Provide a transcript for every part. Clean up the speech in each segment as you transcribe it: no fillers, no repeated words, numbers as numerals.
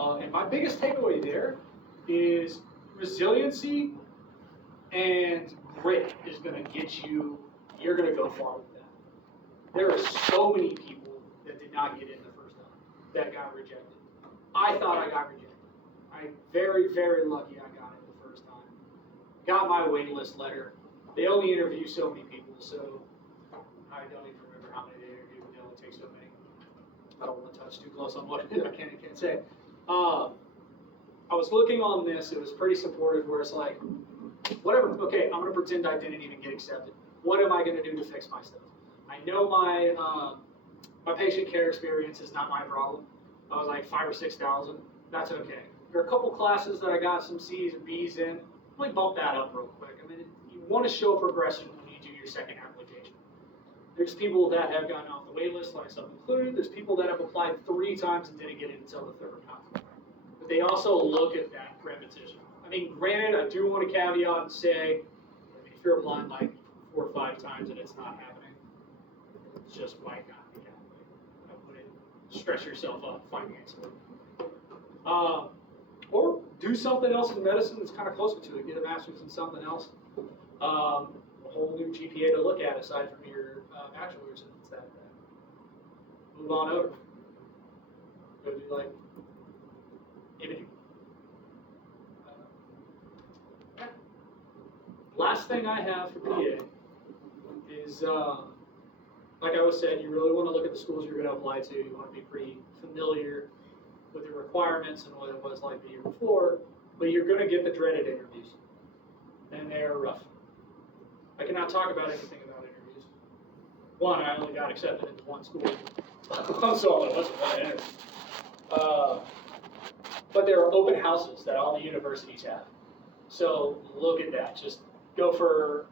And my biggest takeaway there is resiliency and grit is going to get you, you're going to go far with that. There are so many people that did not get in the first time that got rejected. I thought I got rejected. I'm very, very lucky I got it the first time. Got my wait list letter. They only interview so many people, so I don't even remember how many they interviewed. They only take so many. I don't want to touch too close on what I can't say. I was looking on this. It was pretty supportive where it's like, whatever, okay, I'm going to pretend I didn't even get accepted. What am I going to do to fix my stuff? I know my patient care experience is not my problem. I was like 5,000 or 6,000. That's okay. There are a couple classes that I got some C's and B's in. Let me bump that up real quick. I mean, you want to show progression when you do your second application. There's people that have gotten off the wait list, myself included. There's people that have applied 3 times and didn't get it until the 3rd time. But they also look at that repetition. I mean, granted, I do want to caveat and say, if you're applying like 4 or 5 times and it's not happening, it's just why not be happening. I wouldn't stress yourself up financially. Or do something else in medicine that's kind of closer to it. Get a master's in something else. A whole new GPA to look at aside from your bachelor's. And it's that. Move on over. Go do like imaging. Last thing I have for PA is, like I was saying, you really want to look at the schools you're going to apply to. You want to be pretty familiar with the requirements and what it was like the year before, but you're going to get the dreaded interviews, and they are rough. I cannot talk about anything about interviews. One, I only got accepted into 1 school, so it wasn't one interview. But there are open houses that all the universities have. So look at that. Just go for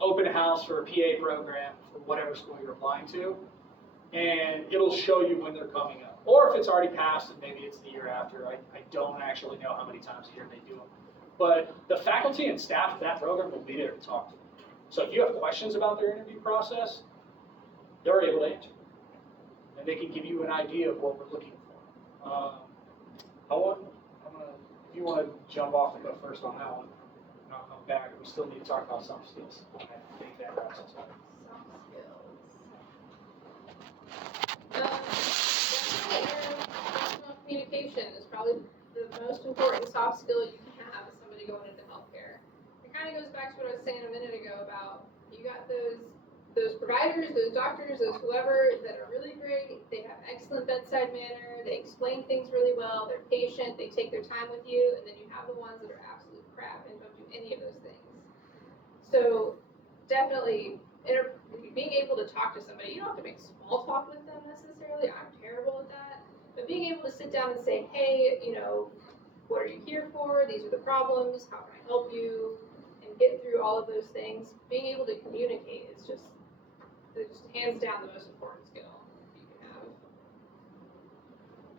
open house for a PA program for whatever school you're applying to, and it'll show you when they're coming up. Or if it's already passed and maybe it's the year after. I don't actually know how many times a year they do them. But the faculty and staff of that program will be there to talk to you. So if you have questions about their interview process, they're able to answer. And they can give you an idea of what we're looking for. If you want to jump off and go first on that one, and I'll come back. We still need to talk about soft skills. I think that wraps us up. Soft skills. Interpersonal communication is probably the most important soft skill you can have as somebody going into healthcare. It kind of goes back to what I was saying a minute ago about you got those providers, those doctors, those whoever that are really great. They have excellent bedside manner. They explain things really well. They're patient. They take their time with you. And then you have the ones that are absolute crap and don't do any of those things. So definitely being able to talk to somebody. You don't have to make small talk with them necessarily. I'm terrible at that. But being able to sit down and say, hey, what are you here for? These are the problems. How can I help you? And get through all of those things. Being able to communicate is just hands down the most important skill you can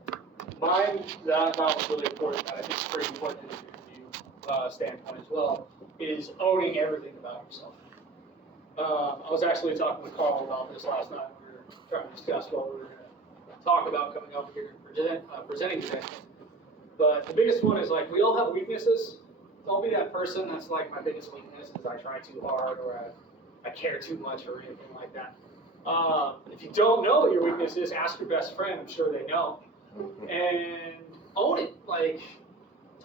have. Mine, that was really important. I think it's pretty important in the interview standpoint as well, is owning everything about yourself. I was actually talking with Carl about this last night. We were trying to discuss what we were going to talk about coming up here and presenting today. But the biggest one is like, we all have weaknesses. Don't be that person that's like, my biggest weakness is I try too hard or I care too much or anything like that. If you don't know what your weakness is, ask your best friend. I'm sure they know. And own it. Like,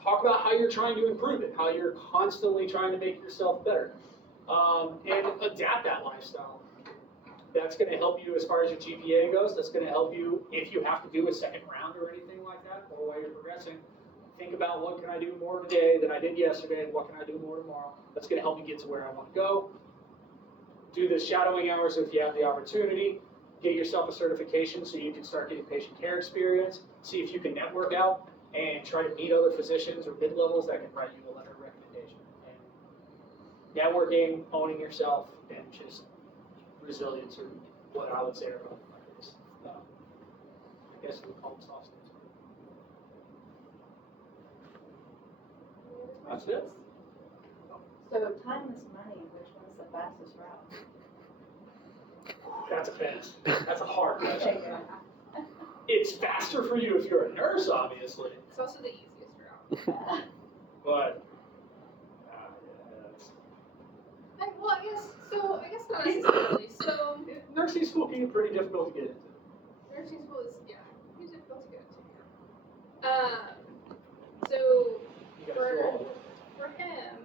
talk about how you're trying to improve it, how you're constantly trying to make yourself better. And adapt that lifestyle. That's going to help you as far as your GPA goes. That's going to help you if you have to do a second round or anything like that, or while you're progressing. Think about what can I do more today than I did yesterday, and what can I do more tomorrow. That's going to help you get to where I want to go. Do the shadowing hours if you have the opportunity. Get yourself a certification so you can start getting patient care experience. See if you can network out and try to meet other physicians or mid-levels that can write you a letter of recommendation. And networking, owning yourself, and just resilience are what I would say are my biggest. I guess we call them soft skills. That's it. So time is money. Which one's the fastest route? That's a hard question. It's faster for you if you're a nurse, obviously, It's also the easiest route. but Well, I guess not necessarily. So nursing school can be pretty difficult to get into. nursing school is pretty difficult to get into. So You gotta do all the work. for him,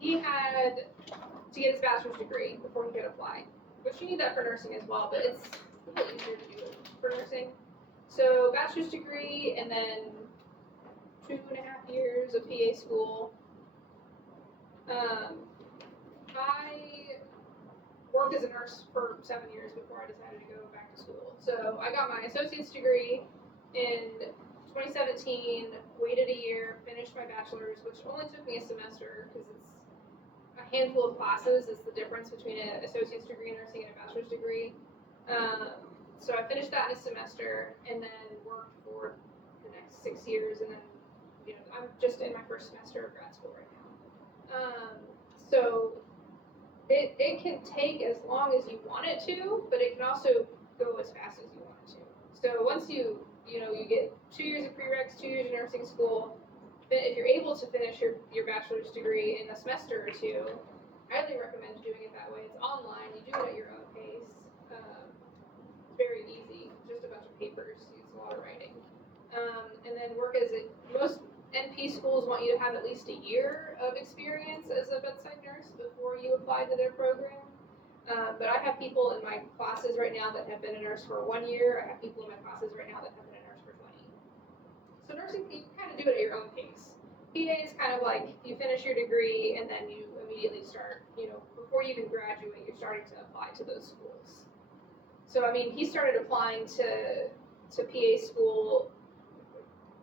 he had to get his bachelor's degree before he could apply, which you need that for nursing as well, but it's a little easier to do it for nursing. So bachelor's degree and then 2.5 years of PA school. I worked as a nurse for 7 years before I decided to go back to school. So I got my associate's degree in 2017, waited a year, finished my bachelor's, which only took me a semester because it's a handful of classes. It's the difference between an associate's degree in nursing and a bachelor's degree. So I finished that in a semester and then worked for the next 6 years, and then I'm just in my first semester of grad school right now. So it can take as long as you want it to, but it can also go as fast as you want it to. So once you get 2 years of prereqs, 2 years of nursing school, if you're able to finish your bachelor's degree in a semester or two, I highly recommend doing it that way. It's online, you do it at your own pace. It's very easy, just a bunch of papers, it's a lot of writing. And then work most NP schools want you to have at least a year of experience as a bedside nurse before you apply to their program. But I have people in my classes right now that have been a nurse for 1 year. I have people in my classes right now that have been a nurse for 20. So nursing, you kind of do it at your own pace. PA is kind of like you finish your degree and then you immediately start, before you even graduate, you're starting to apply to those schools. So, he started applying to PA school.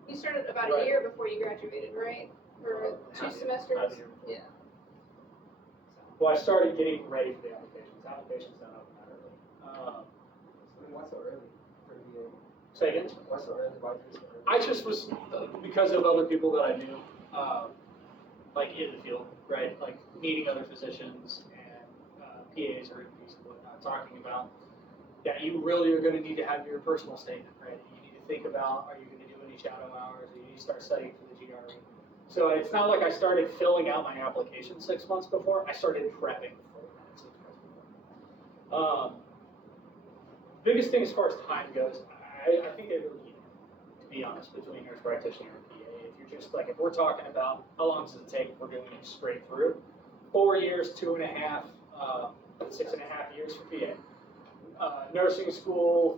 You started about a year before you graduated, right? Or 2 semesters? Yeah. Well, I started getting ready for the applications. Applications don't open that early. Why so early for the VA? Say again? Why so early? Why is it so early? I just was, because of other people that I knew, like in the field, right? Like meeting other physicians and PAs or NPs and whatnot, talking about, you really are going to need to have your personal statement, right? You need to think about, are you going to do any shadow hours? Or you need to start studying for the GRE. So it's not like I started filling out my application 6 months before. I started prepping for that 6 months before. Biggest thing as far as time goes, I think they really need it, to be honest, between nurse practitioner and PA. If you're just like, if we're talking about how long does it take if we're doing it straight through, 4 years, 2.5, 6.5 years for PA. Nursing school,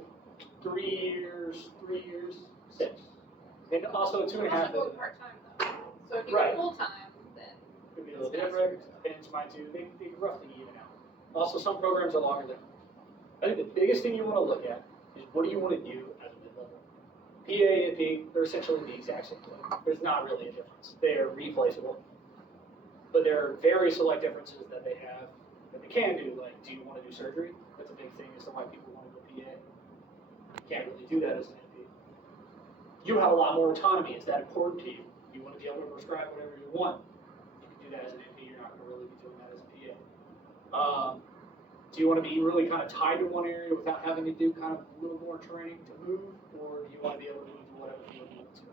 3 years, 6. And also 2.5. Also go part-time though. So if you Right. go full-time, then Could be a little different. Depends, mine too. They roughly even out. Also, some programs are longer than. I think the biggest thing you want to look at is what do you want to do as a mid-level. PA and P, they're essentially the exact same thing. There's not really a difference. They are replaceable, but there are very select differences that they have that they can do. Like, do you want to do surgery? That's a big thing as to why people want to go PA. You can't really do that as an NP. You have a lot more autonomy. Is that important to you? You want to be able to prescribe whatever you want. You can do that as an NP. You're not going to really be doing that as a PA. Do you want to be really kind of tied to one area without having to do kind of a little more training to move, or do you want to be able to move to whatever field you want to?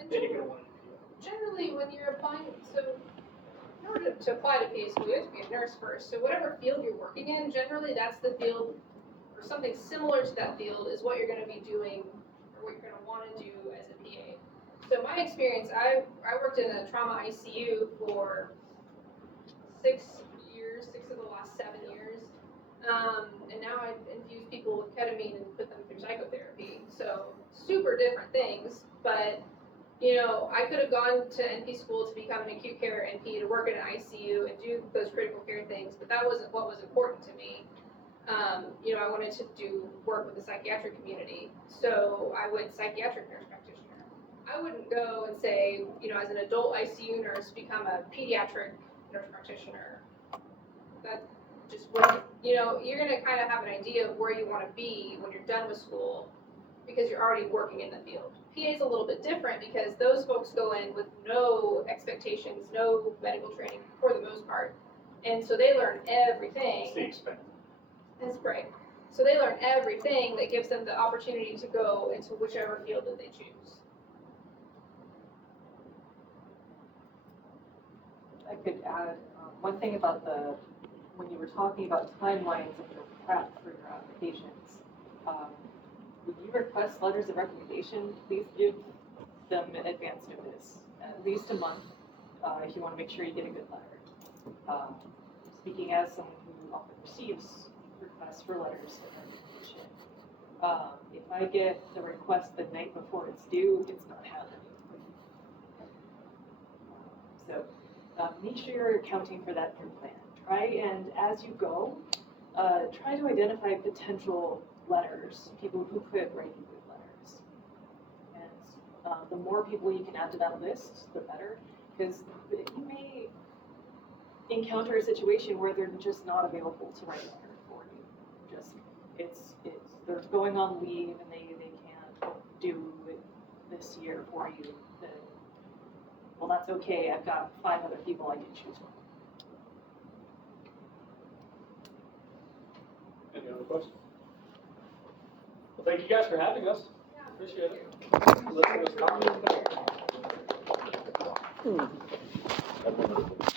And Then you're going to want to do PA. generally when you're applying, so in order to apply to PA school, you have to be a nurse first. So whatever field you're working in, generally that's the field, or something similar to that field is what you're going to be doing, or what you're going to want to do as a PA. So my experience, I worked in a trauma ICU for 6 years, 6 of the last 7 years. And now I infuse people with ketamine and put them through psychotherapy. So super different things, but I could have gone to NP school to become an acute care NP, to work in an ICU and do those critical care things, but that wasn't what was important to me. I wanted to do work with the psychiatric community, so I went psychiatric nurse practitioner. I wouldn't go and say, as an adult ICU nurse, become a pediatric nurse practitioner. That just wouldn't, you're going to kind of have an idea of where you want to be when you're done with school because you're already working in the field. PA is a little bit different because those folks go in with no expectations, no medical training for the most part. And so they learn everything. It's the expense. That's great. So they learn everything that gives them the opportunity to go into whichever field that they choose. I could add, one thing about when you were talking about timelines of your prep for your applications, when you request letters of recommendation, please give them advance notice, at least a month, if you want to make sure you get a good letter. Speaking as someone who often receives requests for letters of recommendation, if I get the request the night before it's due, it's not happening. So make sure you're accounting for that in your plan. Try and as you go, try to identify potential letters, people who could write you good letters. And the more people you can add to that list, the better, because you may encounter a situation where they're just not available to write a letter for you. Just they're going on leave and they can't do it this year for you. Then, well, that's okay. I've got 5 other people I can choose from. Any other questions? Well, thank you guys for having us. Appreciate it. Listening to us talk.